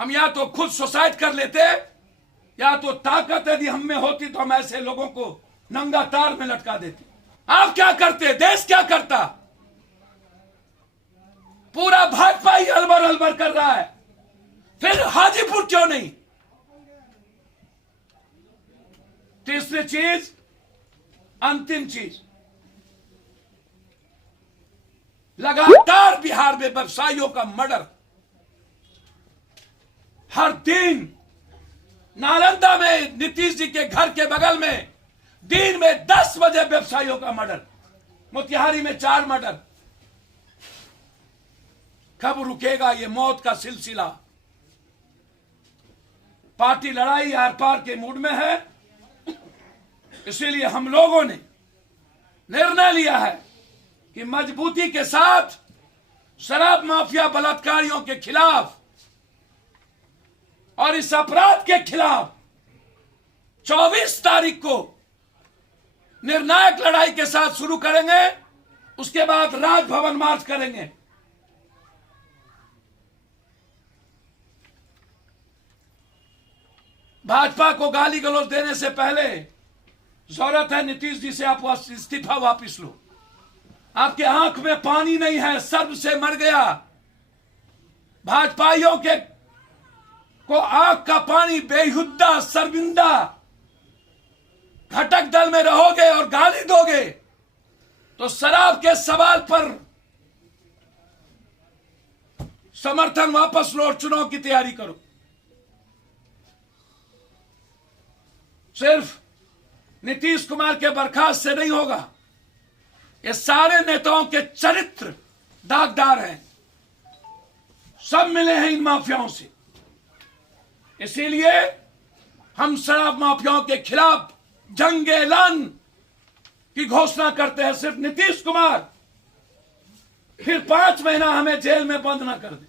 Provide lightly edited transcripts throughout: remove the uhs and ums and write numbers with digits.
हम या तो खुद सुसाइड कर लेते, या तो ताकत यदि हम में होती तो हम ऐसे लोगों को नंगा तार में लटका देते। आप क्या करते, देश क्या करता? पूरा भाजपा ही अलबर अलबर कर रहा है, फिर हाजीपुर क्यों नहीं? तीसरी चीज, अंतिम चीज, लगातार बिहार में व्यवसायियों का मर्डर। हर दिन नालंदा में नीतीश जी के घर के बगल में दिन में 10 बजे व्यवसायियों का मर्डर, मोतिहारी में 4 मर्डर। कब रुकेगा ये मौत का सिलसिला? पार्टी लड़ाई आर पार के मूड में है, इसीलिए हम लोगों ने निर्णय लिया है कि मजबूती के साथ शराब माफिया बलात्कारियों के खिलाफ और इस अपराध के खिलाफ 24 तारीख को निर्णायक लड़ाई के साथ शुरू करेंगे। उसके बाद राजभवन मार्च करेंगे। भाजपा को गाली गलौज देने से पहले जरूरत है नीतीश जी से आप इस्तीफा वापिस लो। आपके आंख में पानी नहीं है, सर्व से मर गया। भाजपाइयों के को आंख का पानी बेहुद्दा शर्मिंदा। घटक दल में रहोगे और गाली दोगे तो शराब के सवाल पर समर्थन वापस लो, चुनाव की तैयारी करो। सिर्फ नीतीश कुमार के बर्खास्त से नहीं होगा, ये सारे नेताओं के चरित्र दागदार हैं, सब मिले हैं इन माफियाओं से। इसीलिए हम शराब माफियाओं के खिलाफ जंग ऐलान की घोषणा करते हैं। सिर्फ नीतीश कुमार फिर 5 महीना हमें जेल में बंद ना कर दे।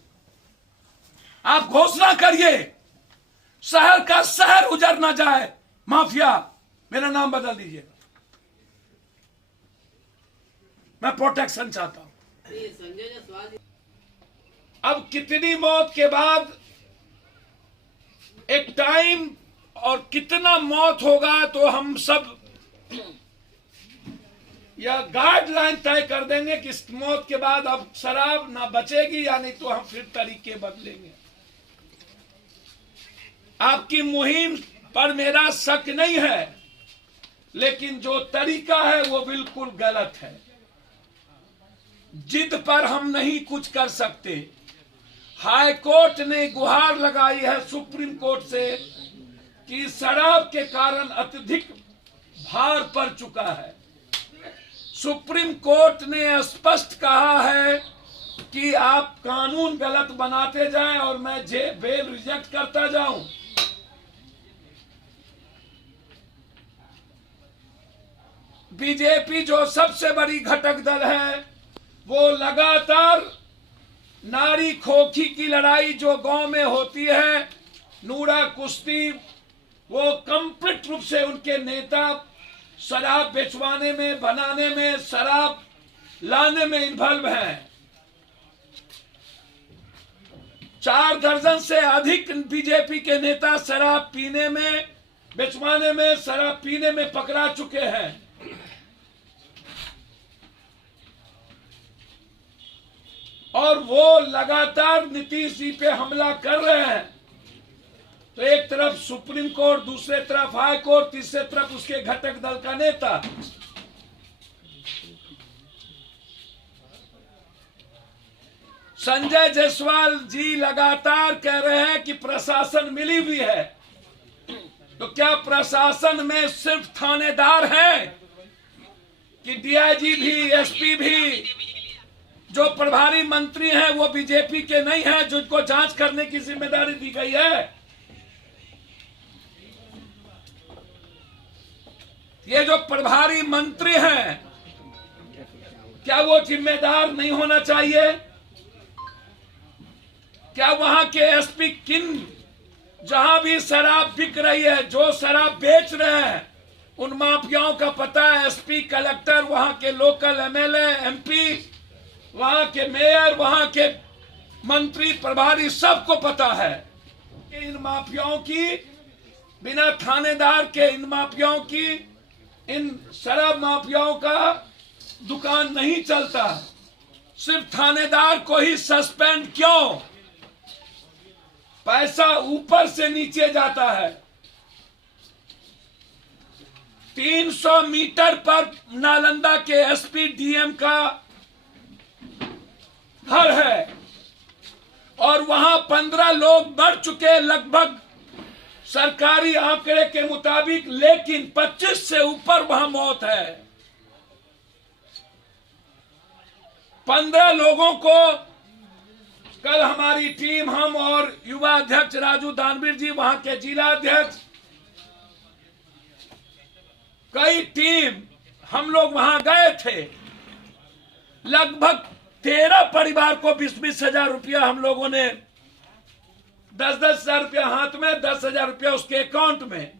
आप घोषणा करिए, शहर का शहर उजड़ ना जाए। माफिया, मेरा नाम बदल दीजिए, मैं प्रोटेक्शन चाहता हूं। अब कितनी मौत के बाद एक टाइम और कितना मौत होगा तो हम सब यह गाइडलाइन तय कर देंगे कि इस मौत के बाद अब शराब ना बचेगी, या नहीं तो हम फिर तरीके बदलेंगे। आपकी मुहिम पर मेरा शक नहीं है, लेकिन जो तरीका है वो बिल्कुल गलत है। जिद पर हम नहीं कुछ कर सकते। हाई कोर्ट ने गुहार लगाई है सुप्रीम कोर्ट से कि शराब के कारण अत्यधिक भार पड़ चुका है। सुप्रीम कोर्ट ने स्पष्ट कहा है कि आप कानून गलत बनाते जाएं और मैं बेल रिजेक्ट करता जाऊं। बीजेपी जो सबसे बड़ी घटक दल है, वो लगातार नारी खोखी की लड़ाई जो गांव में होती है, नूरा कुश्ती, वो कंप्लीट रूप से उनके नेता शराब बेचवाने में, बनाने में, शराब लाने में इन्वॉल्व हैं। 4 दर्जन से अधिक बीजेपी के नेता शराब पीने में, बेचवाने में, शराब पीने में पकड़ा चुके हैं। और वो लगातार नीतीश जी पे हमला कर रहे हैं। तो एक तरफ सुप्रीम कोर्ट, दूसरे तरफ हाई कोर्ट, तीसरे तरफ उसके घटक दल का नेता। संजय जायसवाल जी लगातार कह रहे हैं कि प्रशासन मिली हुई है। तो क्या प्रशासन में सिर्फ थानेदार हैं कि डीआईजी भी, एसपी भी? जो प्रभारी मंत्री हैं वो बीजेपी के नहीं हैं, जिनको जांच करने की जिम्मेदारी दी गई है? ये जो प्रभारी मंत्री हैं, क्या वो जिम्मेदार नहीं होना चाहिए? क्या वहां के एसपी जहां भी शराब बिक रही है, जो शराब बेच रहे हैं, उन माफियाओं का पता है? एसपी, कलेक्टर, वहां के लोकल एमएलए, एमपी, वहां के मेयर, वहां के मंत्री, प्रभारी, सबको पता है। इन माफियाओं की, बिना थानेदार के इन माफियाओं की, इन शराब माफियाओं का दुकान नहीं चलता। सिर्फ थानेदार को ही सस्पेंड क्यों? पैसा ऊपर से नीचे जाता है। 300 मीटर पर नालंदा के एसपी डीएम का घर है और वहां 15 लोग मर चुके लगभग सरकारी आंकड़े के मुताबिक, लेकिन 25 से ऊपर वहां मौत है। 15 लोगों को कल हमारी टीम, हम और युवा अध्यक्ष राजू दानवीर जी, वहां के जिला अध्यक्ष, कई टीम हम लोग वहां गए थे। लगभग 13 परिवार को 20-20 हजार रुपया हम लोगों ने, 10-10 हजार रुपया हाथ में, 10 हजार रुपया उसके अकाउंट में।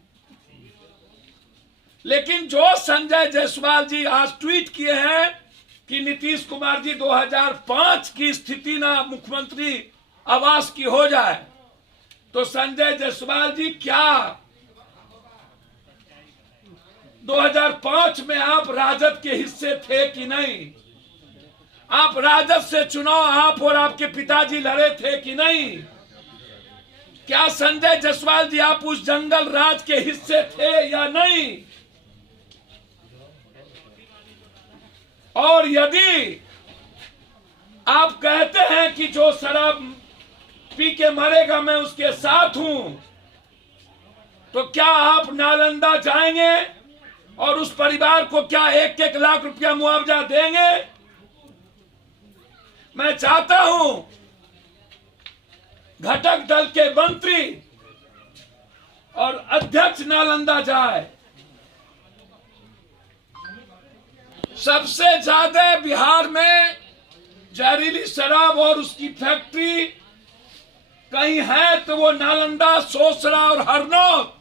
लेकिन जो संजय जायसवाल जी आज ट्वीट किए हैं कि नीतीश कुमार जी 2005 की स्थिति ना मुख्यमंत्री आवास की हो जाए, तो संजय जायसवाल जी क्या 2005 में आप राजद के हिस्से थे कि नहीं? आप राजद से चुनाव आप और आपके पिताजी लड़े थे कि नहीं? क्या संजय जायसवाल जी आप उस जंगल राज के हिस्से थे या नहीं? और यदि आप कहते हैं कि जो शराब पी के मरेगा मैं उसके साथ हूं, तो क्या आप नालंदा जाएंगे और उस परिवार को क्या 1-1 लाख रुपया मुआवजा देंगे? मैं चाहता हूं घटक दल के मंत्री और अध्यक्ष नालंदा जाए। सबसे ज्यादा बिहार में जहरीली शराब और उसकी फैक्ट्री कहीं है तो वो नालंदा, सोसरा और हरनौत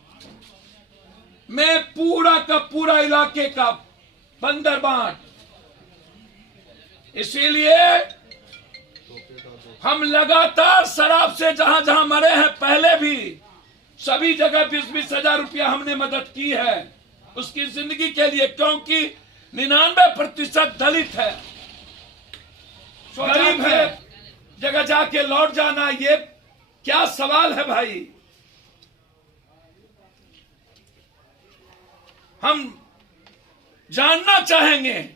में पूरा का पूरा इलाके का बंदरबांट। इसीलिए हम लगातार शराब से जहां जहां मरे हैं, पहले भी सभी जगह 20-20 हजार रुपया हमने मदद की है उसकी जिंदगी के लिए, क्योंकि 99% दलित है, गरीब है। जगह जाके लौट जाना, ये क्या सवाल है भाई? हम जानना चाहेंगे,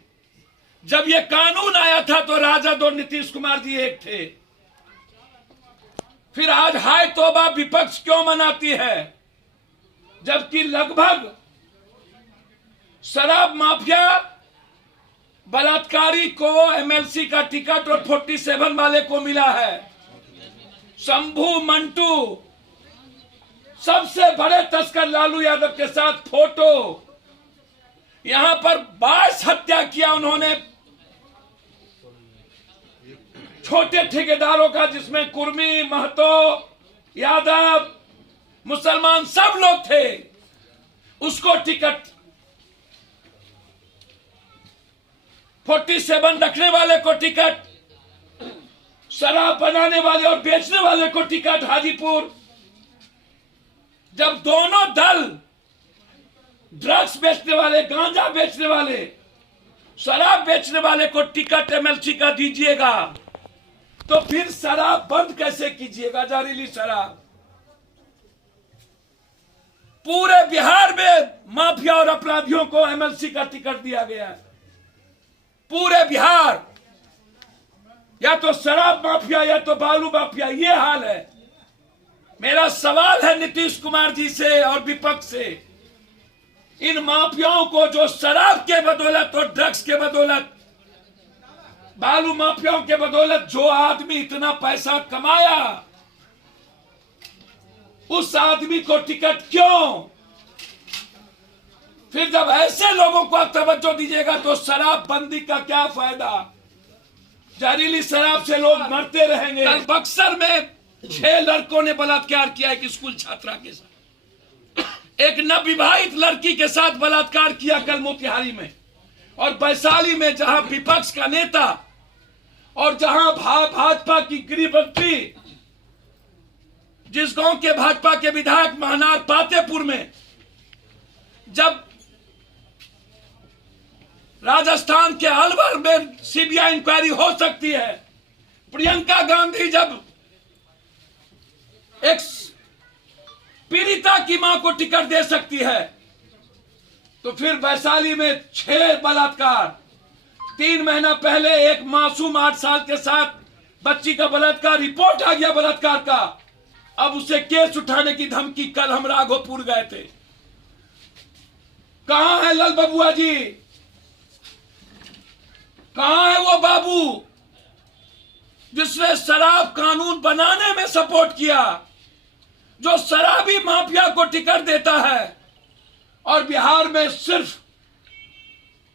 जब ये कानून आया था तो राजद और नीतीश कुमार जी एक थे, फिर आज हाय तौबा विपक्ष क्यों मनाती है? जबकि लगभग शराब माफिया बलात्कारी को एमएलसी का टिकट और 47 वाले को मिला है। शंभू मंटू सबसे बड़े तस्कर लालू यादव के साथ फोटो, यहां पर 22 हत्या किया उन्होंने छोटे ठेकेदारों का, जिसमें कुर्मी, महतो, यादव, मुसलमान सब लोग थे। उसको टिकट 47 रखने वाले को टिकट, शराब बनाने वाले और बेचने वाले को टिकट हाजीपुर। जब दोनों दल, ड्रग्स बेचने वाले, गांजा बेचने वाले, शराब बेचने वाले को टिकट एमएलसी का दीजिएगा, तो फिर शराब बंद कैसे कीजिएगा? जहरीली शराब पूरे बिहार में माफिया और अपराधियों को एमएलसी का टिकट दिया गया है। पूरे बिहार या तो शराब माफिया या तो बालू माफिया, ये हाल है। मेरा सवाल है नीतीश कुमार जी से और विपक्ष से, इन माफियाओं को जो शराब के बदौलत और ड्रग्स के बदौलत, बालू माफियाओं के बदौलत जो आदमी इतना पैसा कमाया, उस आदमी को टिकट क्यों? फिर जब ऐसे लोगों को आप तवज्जो दीजिएगा तो शराब बंदी का क्या फायदा? जहरीली शराब से लोग मरते रहेंगे। बक्सर में 6 लड़कों ने बलात्कार किया एक स्कूल छात्रा के साथ। एक नवविवाहित लड़की के साथ बलात्कार किया कल मोतिहारी में। और वैशाली में जहां विपक्ष का नेता और जहां भाजपा की गृह मंत्री जिस गांव के भाजपा के विधायक महनार पातेपुर में जब राजस्थान के अलवर में सीबीआई इंक्वायरी हो सकती है, प्रियंका गांधी जब एक पीड़िता की मां को टिकट दे सकती है, तो फिर वैशाली में 6 बलात्कार, 3 महीना पहले एक मासूम 8 साल के साथ बच्ची का बलात्कार, रिपोर्ट आ गया बलात्कार का, अब उसे केस उठाने की धमकी। कल हम राघोपुर गए थे, कहां है लाल बबुआ जी, कहां है वो बाबू जिसने शराब कानून बनाने में सपोर्ट किया, जो शराबी माफिया को टिकट देता है और बिहार में सिर्फ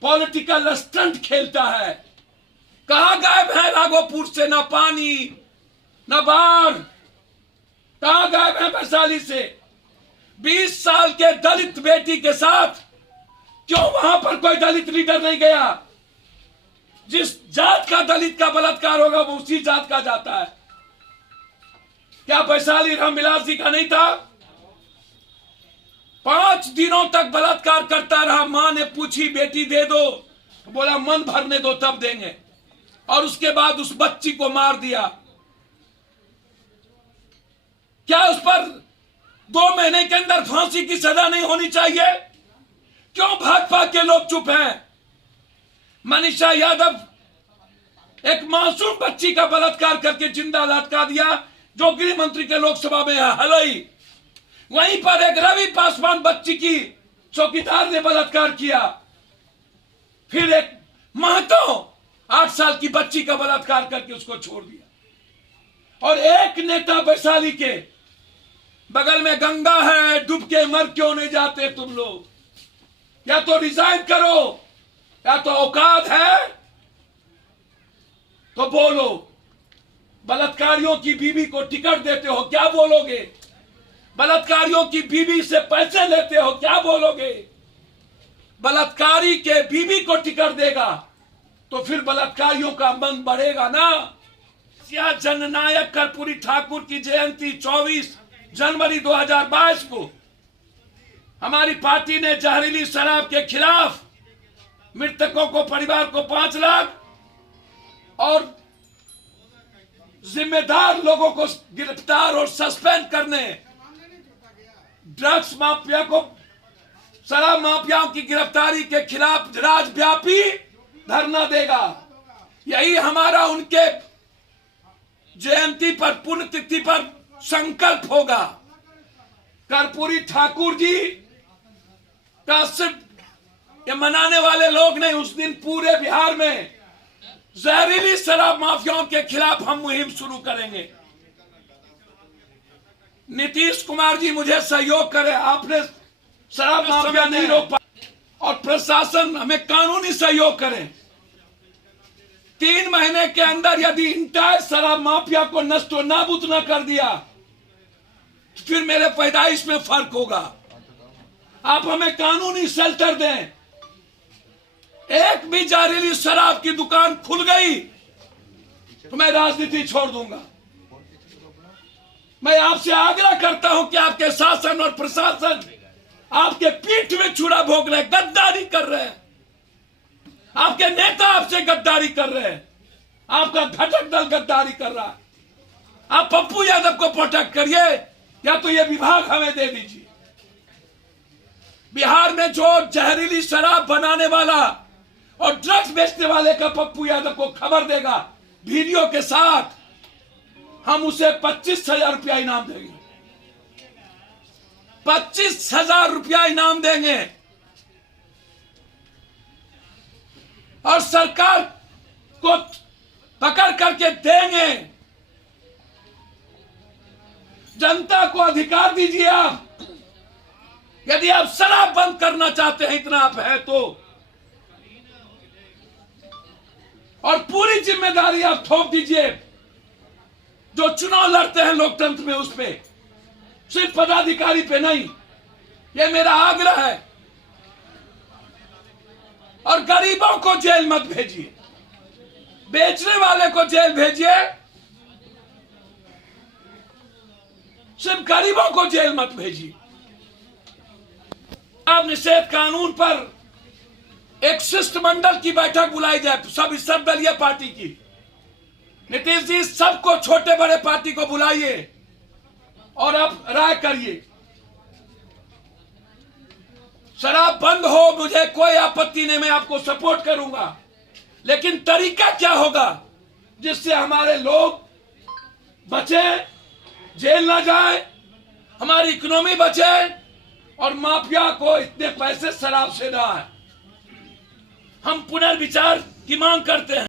पॉलिटिकल स्टंट खेलता है। कहां गायब है राघोपुर से? न पानी न बाढ़, कहां गायब है वैशाली से? 20 साल के दलित बेटी के साथ क्यों वहां पर कोई दलित लीडर नहीं गया? जिस जात का दलित का बलात्कार होगा वो उसी जात का जाता है। क्या वैशाली रामविलास जी का नहीं था? 5 दिनों तक बलात्कार करता रहा। मां ने पूछी बेटी दे दो, बोला मन भरने दो तब देंगे, और उसके बाद उस बच्ची को मार दिया। क्या उस पर 2 महीने के अंदर फांसी की सजा नहीं होनी चाहिए? क्यों भाजपा के लोग चुप हैं? मनीषा यादव एक मासूम बच्ची का बलात्कार करके जिंदा लटका दिया, जो गृह मंत्री के लोकसभा में हलई। वहीं पर एक रवि पासवान बच्ची की चौकीदार ने बलात्कार किया। फिर एक महतो 8 साल की बच्ची का बलात्कार करके उसको छोड़ दिया। और एक नेता वैशाली के बगल में गंगा है, डूब के मर क्यों नहीं जाते तुम लोग? या तो रिजाइन करो, या तो औकात है तो बोलो। बलात्कारियों की बीवी को टिकट देते हो, क्या बोलोगे? बलात्कारियों की बीवी से पैसे लेते हो, क्या बोलोगे? बलात्कारी के बीवी को टिकट देगा तो फिर बलात्कारियों का मन बढ़ेगा ना। या जननायक कर्पूरी ठाकुर की जयंती 24 जनवरी 2022 को हमारी पार्टी ने जहरीली शराब के खिलाफ मृतकों को, परिवार को 5 लाख और जिम्मेदार लोगों को गिरफ्तार और सस्पेंड करने, ड्रग्स माफिया को, शराब माफियाओं की गिरफ्तारी के खिलाफ राज्यव्यापी धरना देगा। यही हमारा उनके जयंती पर, पुण्यतिथि पर संकल्प होगा। कर्पूरी ठाकुर जी का सिर्फ ये मनाने वाले लोग नहीं, उस दिन पूरे बिहार में जहरीली शराब माफियाओं के खिलाफ हम मुहिम शुरू करेंगे। नीतीश कुमार जी मुझे सहयोग करें, आपने शराब माफिया नहीं रोक पाया, और प्रशासन हमें कानूनी सहयोग करें। 3 महीने के अंदर यदि इंटायर शराब माफिया को नष्ट व नाबूद न कर दिया तो फिर मेरे पैदाइश में फर्क होगा। आप हमें कानूनी शेल्टर दें। एक भी जहरीली शराब की दुकान खुल गई तो मैं राजनीति छोड़ दूंगा। मैं आपसे आग्रह करता हूं कि आपके शासन और प्रशासन आपके पीठ में छुरा भोग रहे, गद्दारी कर रहे हैं। आपके नेता आपसे गद्दारी कर रहे हैं, आपका घटक दल गद्दारी कर रहा है। आप पप्पू यादव को प्रोटेक्ट करिए, या तो ये विभाग हमें दे दीजिए। बिहार में जो जहरीली शराब बनाने वाला और ड्रग्स बेचने वाले का पप्पू यादव को खबर देगा वीडियो के साथ, हम उसे 25,000 रुपया इनाम देंगे। 25,000 रुपया इनाम देंगे। और सरकार को पकड़ करके देंगे। जनता को अधिकार दीजिए। आप यदि आप शराब बंद करना चाहते हैं, इतना आप है तो, और पूरी जिम्मेदारी आप थोप दीजिए जो चुनाव लड़ते हैं लोकतंत्र में, उस पे, सिर्फ पदाधिकारी पे नहीं। ये मेरा आग्रह है। और गरीबों को जेल मत भेजिए, बेचने वाले को जेल भेजिए, सिर्फ गरीबों को जेल मत भेजिए। अब निषेध कानून पर एक शिष्टमंडल की बैठक बुलाई जाए, सब सर्वदलीय पार्टी की। नीतीश जी, सबको, छोटे बड़े पार्टी को बुलाइए और अब राय करिए। शराब बंद हो, मुझे कोई आपत्ति नहीं, मैं आपको सपोर्ट करूंगा, लेकिन तरीका क्या होगा जिससे हमारे लोग बचे, जेल ना जाए, हमारी इकोनॉमी बचे और माफिया को इतने पैसे शराब से ना आए। हम पुनर्विचार की मांग करते हैं।